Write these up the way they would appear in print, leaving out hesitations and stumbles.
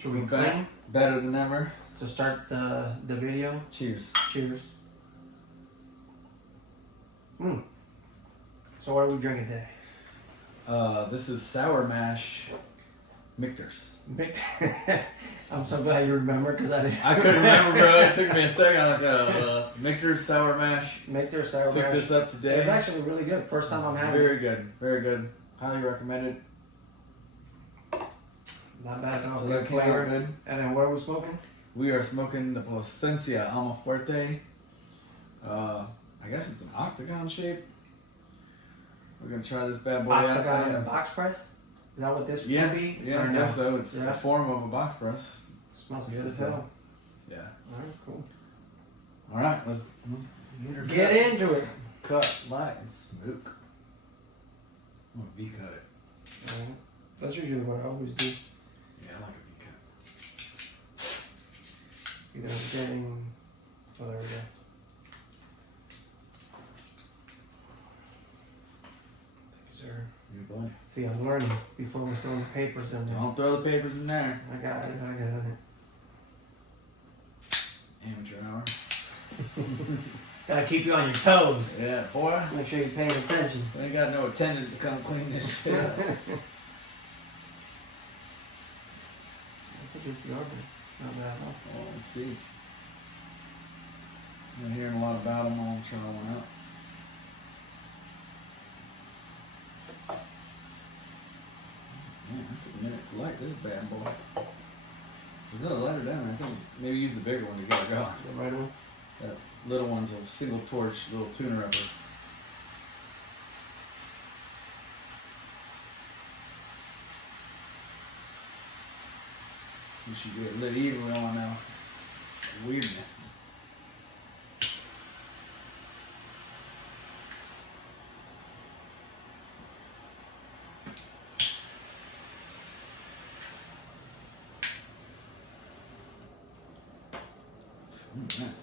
Should we Okay. clean Better than ever. to start the video? Cheers. Cheers. So what are we drinking today? This is Sour Mash Michter's. I'm so glad you remember because I didn't. I couldn't remember, bro. It took me a second. I'm like, Michter's Sour Mash. Make their sour Picked mash. this up It today. was actually really good. First time I'm having it. Very good. Very good. Highly recommended. Not bad at all. So Good that came out flavor. good. And then what are we smoking? We are smoking the Plasencia Almafuerte. I guess it's an octagon shape. We're gonna try this bad boy out. Octagon and box press? Is that what this Yeah, would be? yeah, Or I no? guess so. It's Yeah. a form of a box press. Smells good Yeah, as so- hell. Yeah. Alright, cool. All right, let's get her Get cut. into it. Cut, light, and smoke. I'm gonna V cut it. Alright. That's usually what I always do. Yeah, I like a V cut. Either I'm getting. Oh, there we go. Thank you, sir. Good boy. See, I'm learning before we're throwing the papers in there. Don't throw the papers in there. I got it. Amateur hour. Gotta keep you on your toes. Yeah, boy. Make sure you're paying attention. We ain't got no attendant to come clean this shit up. That's a good cigar, but not bad at all. Oh, let's see. I'm hearing a lot about them. I'll try one out. Man, that took a minute to light this bad boy. There's another lighter down there. I think maybe use the bigger one to get it going. Is that right on? That little one's a single torch, little tuner upper. You should get it lit evenly on now. Weirdness. Nice.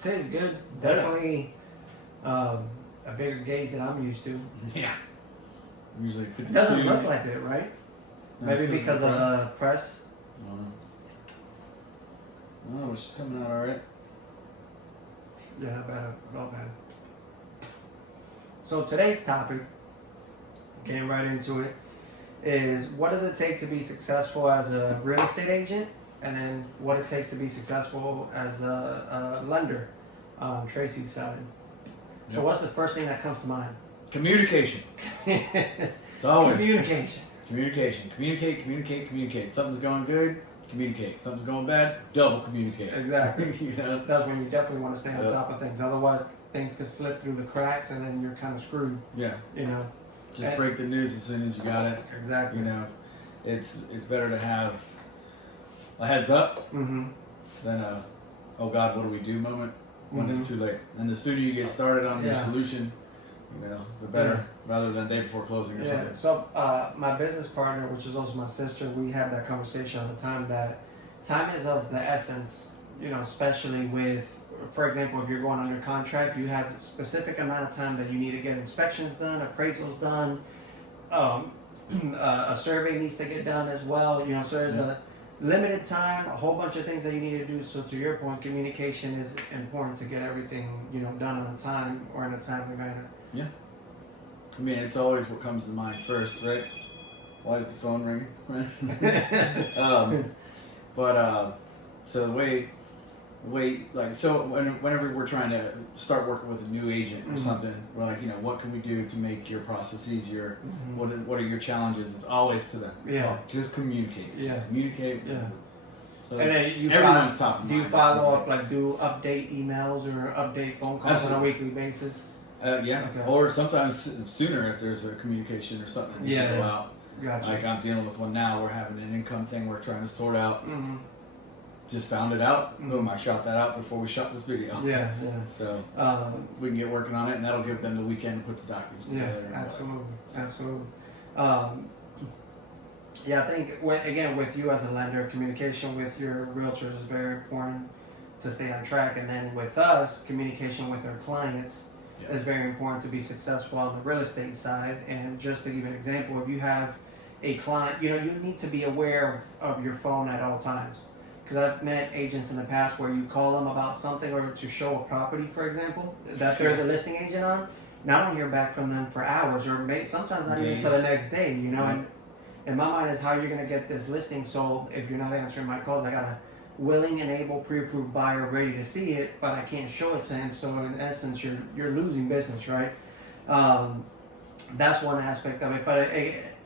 Tastes good. Yeah. Definitely a bigger gauge than I'm used to. Yeah. Usually 52. It doesn't look like it, right? That's Maybe the because of press. the press. I don't know. Oh, it's coming out alright. Yeah, not bad. Not bad. So today's topic, getting right into it, is what does it take to be successful as a real estate agent, and then what it takes to be successful as a lender, Tracy's side. So Yep. what's the first thing that comes to mind? Communication. It's always Communication. communication. Communicate. Something's going good, communicate. Something's going bad, double communicate. Exactly. You know? That's when you definitely want to stay on Yep. top of things. Otherwise, things can slip through the cracks, and then you're kind of screwed. Yeah. You know. Just break the news as soon as you got it. Exactly. You know, it's better to have a heads up Mm-hmm. than a oh God, what do we do moment when it's too late. And the sooner you get started on your Yeah. solution, you know, the better, rather than day before closing or Yeah. something. So my business partner, which is also my sister, we have that conversation all the time that time is of the essence. You know, especially with, for example, if you're going under contract, you have a specific amount of time that you need to get inspections done, appraisals done. A survey needs to get done as well. You know, so there's a limited time, a whole bunch of things that you need to do. So to your point, communication is important to get everything, you know, done on time or in a timely manner. Yeah. I mean, it's always what comes to mind first, right? Why is the phone ringing? So the way, like, so whenever we're trying to start working with a new agent or Mhm. something, we're like, you know, what can we do to make your process easier? Mhm. What are your challenges? It's always to them. Yeah. Oh, just communicate. Yeah. Just communicate. Yeah. So And then you everyone's top of do you mind. follow up, like do update emails or update phone calls on a Absolutely. weekly basis? Yeah. Okay. Or sometimes sooner if there's a communication or something that needs to Yeah. go out. Gotcha. Like I'm dealing with one now. We're having an income thing we're trying to sort out. Mm-hmm. Just found it out. Mhm. Boom! I shot that out before we shot this video. Yeah, So yeah. we can get working on it, and that'll give them the weekend to put the documents Yeah, together. and absolutely, absolutely. Yeah, I think with you as a lender, communication with your realtors is very important to stay on track, and then with us, communication with our clients Yeah. is very important to be successful on the real estate side. And just to give an example, if you have a client, you need to be aware of your phone at all times. Because I've met agents in the past where you call them about something or to show a property, for example, that they're the listing agent on. And I don't hear back from them for hours or sometimes not even until the next day, And in my mind is how you're going to get this listing sold if you're not answering my calls. I got a willing and able pre-approved buyer ready to see it, but I can't show it to him. So in essence, you're losing business, right? That's one aspect of it. But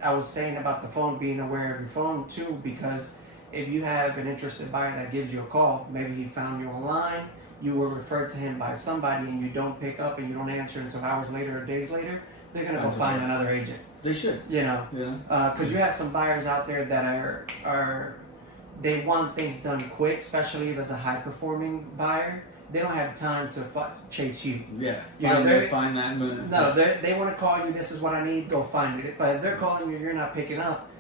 I was saying about the phone, being aware of your phone too, because if you have an interested buyer that gives you a call, maybe he found you online, you were referred to him by somebody, and you don't pick up and you don't answer until hours later or days later, they're gonna go find another agent. They should. Yeah. Because you have some buyers out there that are they want things done quick, especially if it's a high performing buyer. They don't have time to chase you. Yeah. Find this, find that. No, they want to call you. This is what I need. Go find it. But if they're calling you, you're not picking up.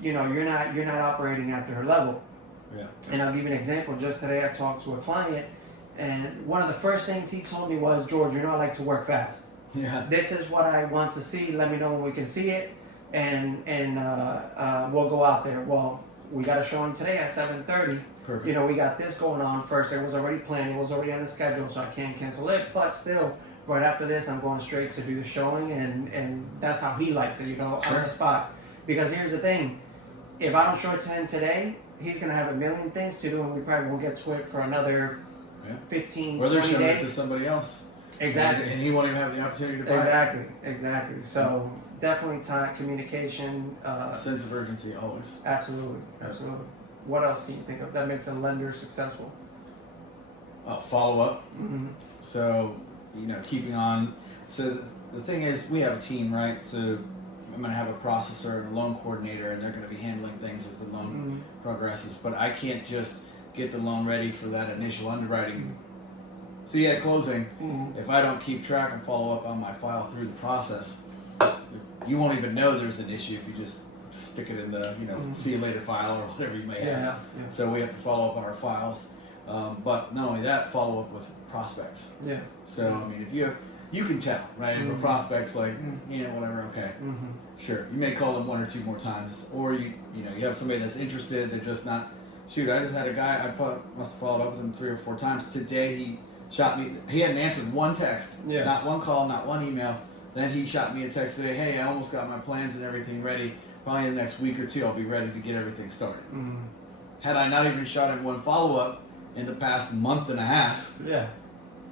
You're not operating at their level. Yeah. And I'll give you an example. Just today, I talked to a client, and one of the first things he told me was, George, I like to work fast. Yeah. This is what I want to see. Let me know when we can see it, and we'll go out there. Well, we got a showing today at 7:30. Perfect. We got this going on first. It was already planned. It was already on the schedule, so I can't cancel it. But still, right after this, I'm going straight to do the showing, and that's how he likes it, on the spot. Because here's the thing. If I don't show it to him today, he's going to have a million things to do, and we probably won't get to it for another 15, or they're 20 showing days. it to somebody else. Exactly. And he won't even have the opportunity to buy it. Exactly. So definitely time, communication. Sense of urgency always. Absolutely. What else can you think of that makes a lender successful? Follow up. Mm-hmm. So, keeping on. So the thing is, we have a team, right? So I'm going to have a processor and a loan coordinator, and they're going to be handling things as the loan progresses. But I can't just get the loan ready for that initial underwriting. See, at closing, if I don't keep track and follow up on my file through the process, you won't even know there's an issue if you just stick it in the, see you later file or whatever you may have. So we have to follow up on our files. But not only that, follow up with prospects. Yeah. So, I mean, if you can tell, right? If a prospect's like, whatever, okay. Sure. You may call them one or two more times. Or, you have somebody that's interested, they're just not, shoot, I just had a guy, must have followed up with him 3 or 4 times. Today he shot me, he hadn't answered one text, not one call, not one email. Then he shot me a text today, hey, I almost got my plans and everything ready. Probably in the next week or 2, I'll be ready to get everything started. Had I not even shot him one follow-up in the past month and a half,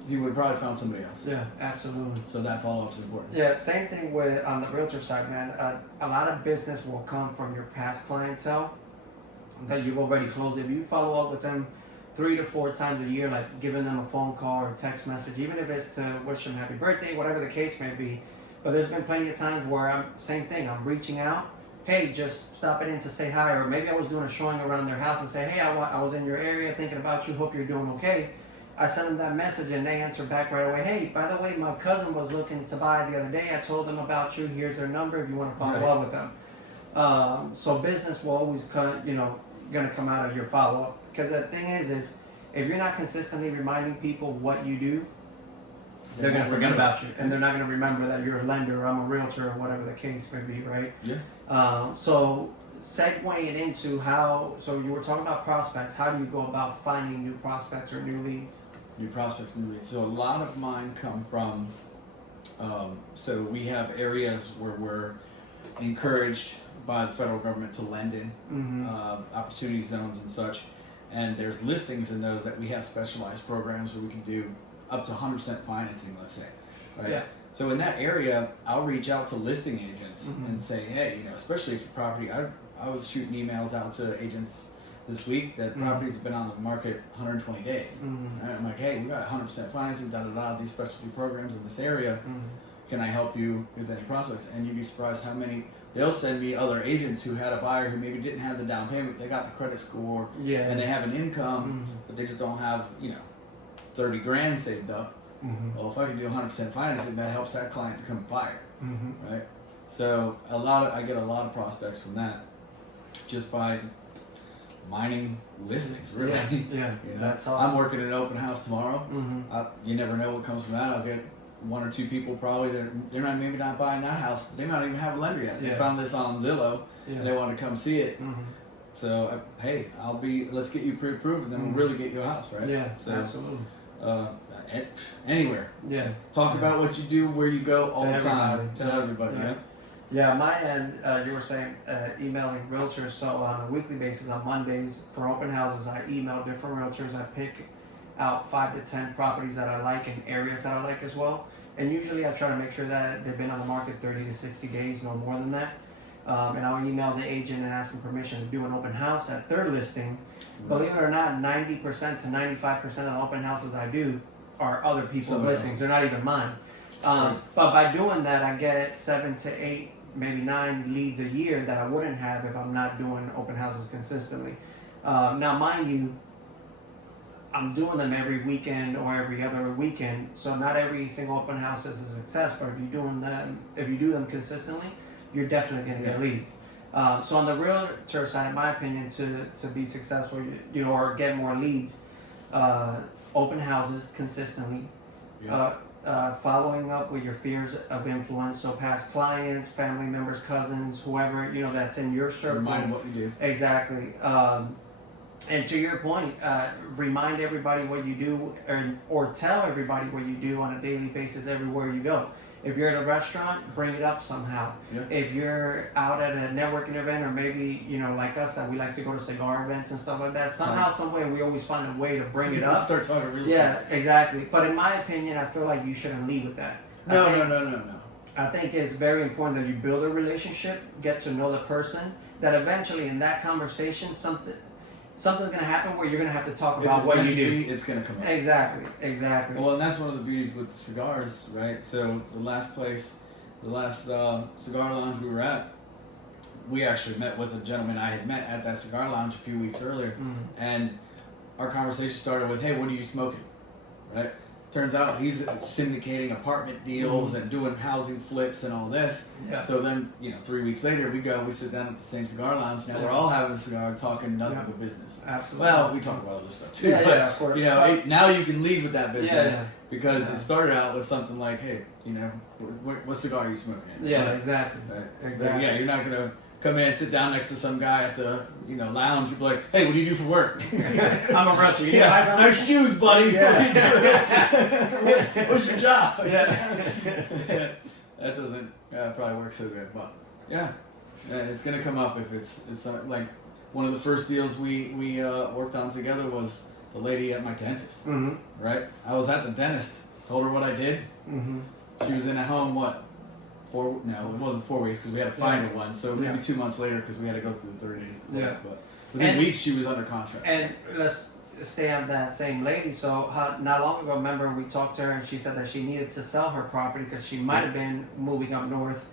he would have probably found somebody else. Yeah, absolutely. So that follow-up is important. Yeah, same thing with on the realtor side, man. A lot of business will come from your past clientele that you've already closed. If you follow up with them 3 to 4 times a year, like giving them a phone call or text message, even if it's to wish them happy birthday, whatever the case may be. But there's been plenty of times where I'm reaching out, hey, just stopping in to say hi, or maybe I was doing a showing around their house and say, hey, I was in your area thinking about you, hope you're doing okay. I sent them that message and they answer back right away, hey, by the way, my cousin was looking to buy the other day. I told them about you. Here's their number if you want to follow up with them. So business will always going to come out of your follow-up. Because the thing is, if you're not consistently reminding people what you do, they're going to forget about you. And they're not going to remember that you're a lender or I'm a realtor or whatever the case may be, right? Yeah. So segueing into so you were talking about prospects. How do you go about finding new prospects or new leads? New prospects, new leads. So a lot of mine come from, so we have areas where we're encouraged by the federal government to lend in, opportunity zones and such. And there's listings in those that we have specialized programs where we can do up to 100% financing, let's say, right? Yeah. So in that area, I'll reach out to listing agents and say, hey, especially for property, I was shooting emails out to agents this week that properties have been on the market 120 days. Right? I'm like, hey, we got 100% financing, these specialty programs in this area. Can I help you with any prospects? And you'd be surprised how many. They'll send me other agents who had a buyer who maybe didn't have the down payment. They got the credit score, and they have an income, but they just don't have 30 grand saved up. Well, if I can do 100% financing, that helps that client become a buyer, right? So I get a lot of prospects from that, just by mining listings, really. Yeah, that's awesome. I'm working at an open house tomorrow. You never know what comes from that. I'll get one or two people probably they're not maybe not buying that house. They might not even have a lender yet. They Yeah. found this on Zillow Yeah. and they want to come see it. Mm-hmm. So hey, let's get you pre-approved and then Mhm. we'll really get you a house, right? Yeah, So, absolutely. Anywhere. Yeah. Talk about what you do, where you go all To the time. everybody. Tell everybody. Yeah. Yeah. Yeah, my end, you were saying emailing realtors. So on a weekly basis, on Mondays for open houses, I email different realtors. I pick out 5 to 10 properties that I like and areas that I like as well. And usually I try to make sure that they've been on the market 30 to 60 days, no more than that. And I'll email the agent and ask them permission to do an open house at their listing. Believe it or not, 90% to 95% of the open houses I do are other people's Somebody listings. else. They're not even mine. But by doing that, I get 7 to 8, maybe 9 leads a year that I wouldn't have if I'm not doing open houses consistently. Now, mind you, I'm doing them every weekend or every other weekend, so not every single open house is a success. But if you do them consistently, you're definitely going to get leads. So on the realtor side, in my opinion, to be successful, or get more leads, open houses consistently. Yeah. Following up with your spheres of influence, so past clients, family members, cousins, whoever that's in your circle. Remind what you do. Exactly. And to your point, remind everybody what you do, or tell everybody what you do on a daily basis everywhere you go. If you're at a restaurant, bring it up somehow. Yeah. If you're out at a networking event, or maybe like us, that we like to go to cigar events and stuff like that, somehow, some way, we always find a way to bring it up. Start talking real Yeah, estate. exactly. But in my opinion, I feel like you shouldn't lead with that. No. I think it's very important that you build a relationship, get to know the person, that eventually in that conversation, something's going to happen where you're going to have to talk If about it's what meant you to do. be, it's gonna come up. Exactly. Well, and that's one of the beauties with cigars, right? So the last cigar lounge we were at, we actually met with a gentleman I had met at that cigar lounge a few weeks earlier, and our conversation started with, "Hey, what are you smoking?" Right? Turns out he's syndicating apartment deals and doing housing flips and all this. Yeah. So then, 3 weeks later, we sit down at the same cigar lounge. Now we're all having a cigar, talking nothing but business. Absolutely. Well, we talk about other stuff too. Yeah, but, yeah, of course. now you can lead with that business Yeah. because it started out with something like, "Hey, what cigar are you smoking?" Yeah, exactly. Right? Exactly. Yeah, you're not gonna come in and sit down next to some guy at the lounge and be like, "Hey, what do you do for work?" I'm a realtor. Yeah, nice shoes, buddy. Yeah. What's your job? Yeah. That doesn't probably work so good, but yeah, it's gonna come up if it's like one of the first deals we worked on together was the lady at my dentist. Mm-hmm. Right, I was at the dentist, told her what I did. Mm-hmm. She was in at home. No, it wasn't 4 weeks because we had to find her one. So maybe 2 months later because we had to go through the 30 days. Yeah. But within weeks she was under contract. And let's stay on that same lady. So not long ago, remember, we talked to her and she said that she needed to sell her property because she might have been moving up north.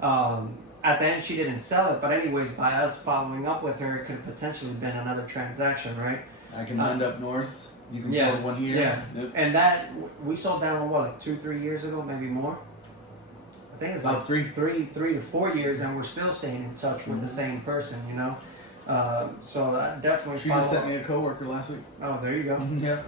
At the end, she didn't sell it, but anyways, by us following up with her, it could have potentially been another transaction, right? I can lend up north. You can yeah, sell one here. Yeah. Yep. And that, we sold that one, like 2-3 years ago, maybe more? I think it's About like 3 to 4 years, and we're still staying in touch with the same person, So I definitely She just follow sent me a coworker last week. Oh, there you go. Yep.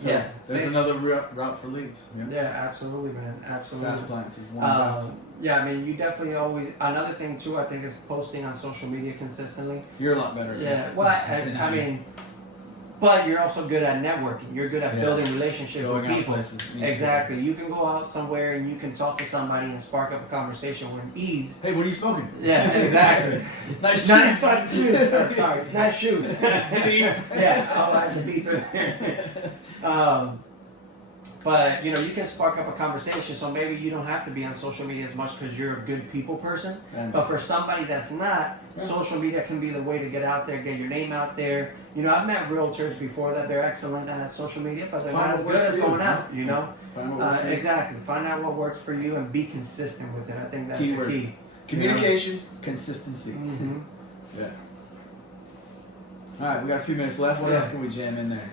So Yeah. there's another route for leads. Yep. Yeah, absolutely, man. Absolutely. Fast clients is one of them. Yeah, I mean, you definitely always. Another thing too, I think, is posting on social media consistently. You're a lot better at Yeah. that. Well, I mean, but you're also good at networking. You're good at building relationships Going with out people. places, Exactly. You can go out somewhere and you can talk to somebody and spark up a conversation with ease. Hey, what are you smoking? Yeah, exactly. Nice Nice shoes. fucking shoes. Oh, sorry, nice shoes. Yeah, I'll like to beep it. But you can spark up a conversation. So maybe you don't have to be on social media as much because you're a good people person. But for somebody that's not, social media can be the way to get out there, get your name out there. I've met realtors before that they're excellent at social media, but they're not as good as going out. Find what works for you. Exactly. Find out what works for you and be consistent with it. I think that's the key. Communication, consistency. Mm-hmm. Yeah. All right, we got a few minutes left. What Yeah. else can we jam in there?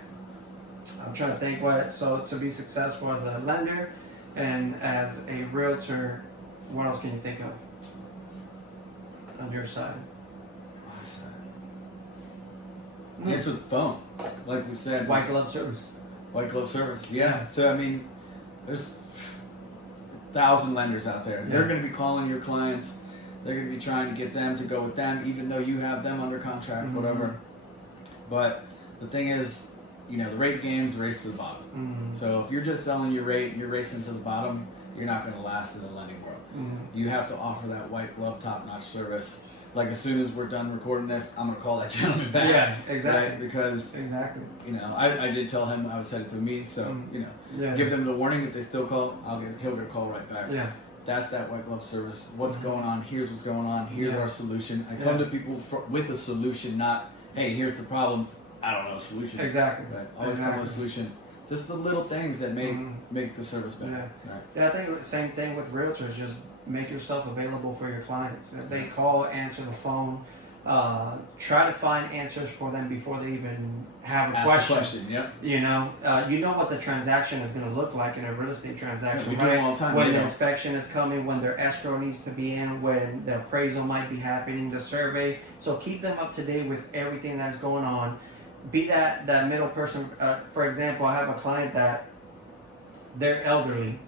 I'm trying to think so to be successful as a lender and as a realtor, what else can you think of on your side? Answer the phone, like we said. White glove service. White glove service. Yeah. So I mean, there's 1,000 lenders out there. They're Yeah. going to be calling your clients. They're going to be trying to get them to go with them, even though you have them under contract, Mhm. whatever. But the thing is, you know, the rate game's race to the bottom. Mhm. So if you're just selling your rate and you're racing to the bottom, you're not going to last in the lending world. Mhm. You have to offer that white glove, top-notch service. Like as soon as we're done recording this, I'm going to call that gentleman back. Yeah, exactly. Right? Because, Exactly. you know, I did tell him I was headed to a meeting, so, Mhm. you know, Yeah. give them the warning. If they still call, he'll get a call right back. Yeah. That's that white glove service. What's Mhm. going on? Here's what's going on. Here's Yeah. our solution. I come Yeah. to people with a solution, not, hey, here's the problem. I don't know a solution. Exactly. Right? Always come with a Exactly. solution. Just the little things that Mhm. make the service better. Yeah. Right? Yeah, I think the same thing with realtors. Just make yourself available for your clients. If they call, answer the phone. Try to find answers for them before they even have a Ask question. the question. Yep. You know what the transaction is going to look like in a real estate transaction. Yeah, we do them all the time. When We the don't. inspection is coming, when their escrow needs to be in, when the appraisal might be happening, the survey. So keep them up to date with everything that's going on. Be that middle person. For example, I have a client that they're elderly,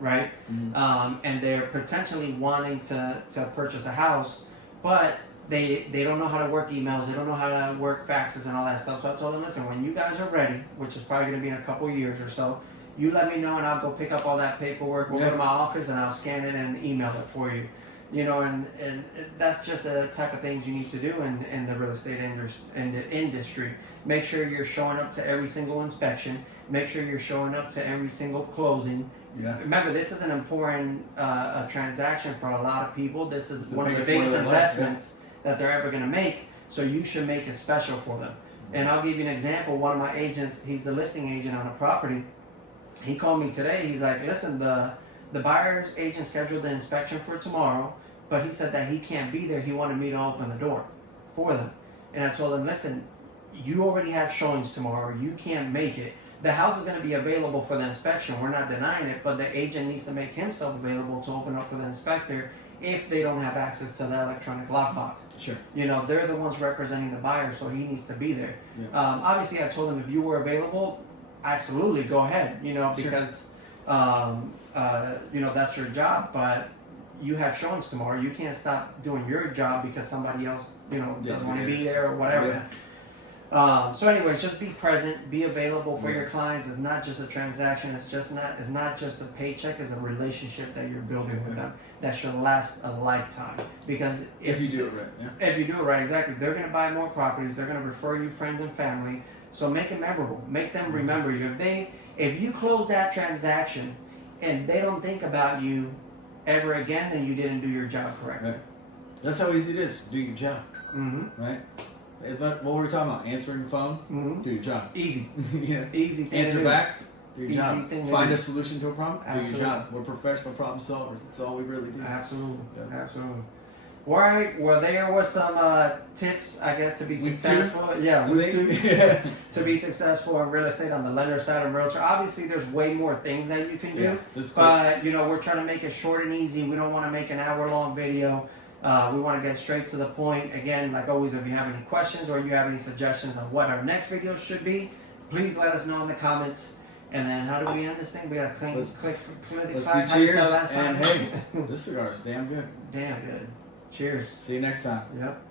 right? Mhm. And they're potentially wanting to purchase a house, but they don't know how to work emails, they don't know how to work faxes and all that stuff. So I told them, listen, when you guys are ready, which is probably going to be in a couple years or so, you let me know and I'll go pick up all that paperwork. We'll go Yeah. to my office and I'll scan it and email it for you. You know, and that's just the type of things you need to do in the real estate industry. Make sure you're showing up to every single inspection. Make sure you're showing up to every single closing. Yeah. Remember, this is an important transaction for a lot of people. This is It's the one of the biggest one biggest of their lives, investments that they're ever going to make. So you should make it special for them. And I'll give you an example. One of my agents, he's the listing agent on a property. He called me today. He's like, listen, the buyer's agent scheduled the inspection for tomorrow, but he said that he can't be there. He wanted me to open the door for them. And I told him, listen, you already have showings tomorrow. You can't make it. The house is going to be available for the inspection. We're not denying it, but the agent needs to make himself available to open up for the inspector if they don't have access to the electronic lockbox. Sure. You know, they're the ones representing the buyer, so he needs to be there. Yeah. Obviously, I told him if you were available, absolutely go ahead. You know, Sure. because you know that's your job, but you have showings tomorrow. You can't stop doing your job because somebody else, you know, Yeah, doesn't want to be yes. there or whatever. Yeah. So anyways, just be present, be available for Yeah. your clients. It's not just a transaction. It's not just a paycheck. It's a relationship that you're building with Yeah. them that should last a lifetime. Because If you do it right. Yeah. if you do it right, exactly, they're gonna buy more properties. They're gonna refer you friends and family. So make it memorable. Make them remember you. If you close that transaction and they don't think about you ever again, then you didn't do your job correctly. Right. That's how easy it is. Do your job. Mm-hmm. Right. What were we talking about? Answering the phone. Mm-hmm. Do your job. Easy. Yeah. Easy thing to Answer do. back. Do your Easy job. thing to Find do. a solution to a problem. Do Absolutely. your job. We're professional problem solvers. That's all we really do. Absolutely. Yeah. Absolutely. All right. Well, there were some tips, I guess, to be Week two? successful. Yeah, You week think? 2. Yeah. To be successful in real estate on the lender side of realtor. Obviously, there's way more things that you can do. Yeah. This is cool. But you know, we're trying to make it short and easy. We don't want to make an hour-long video. We want to get straight to the point. Again, like always, if you have any questions or you have any suggestions on what our next video should be, please let us know in the comments. And then, how do we end this thing? We got to click. Let's How do you cheers. say last And time? hey, this cigar is damn good. Damn good. Cheers. See you next time. Yep.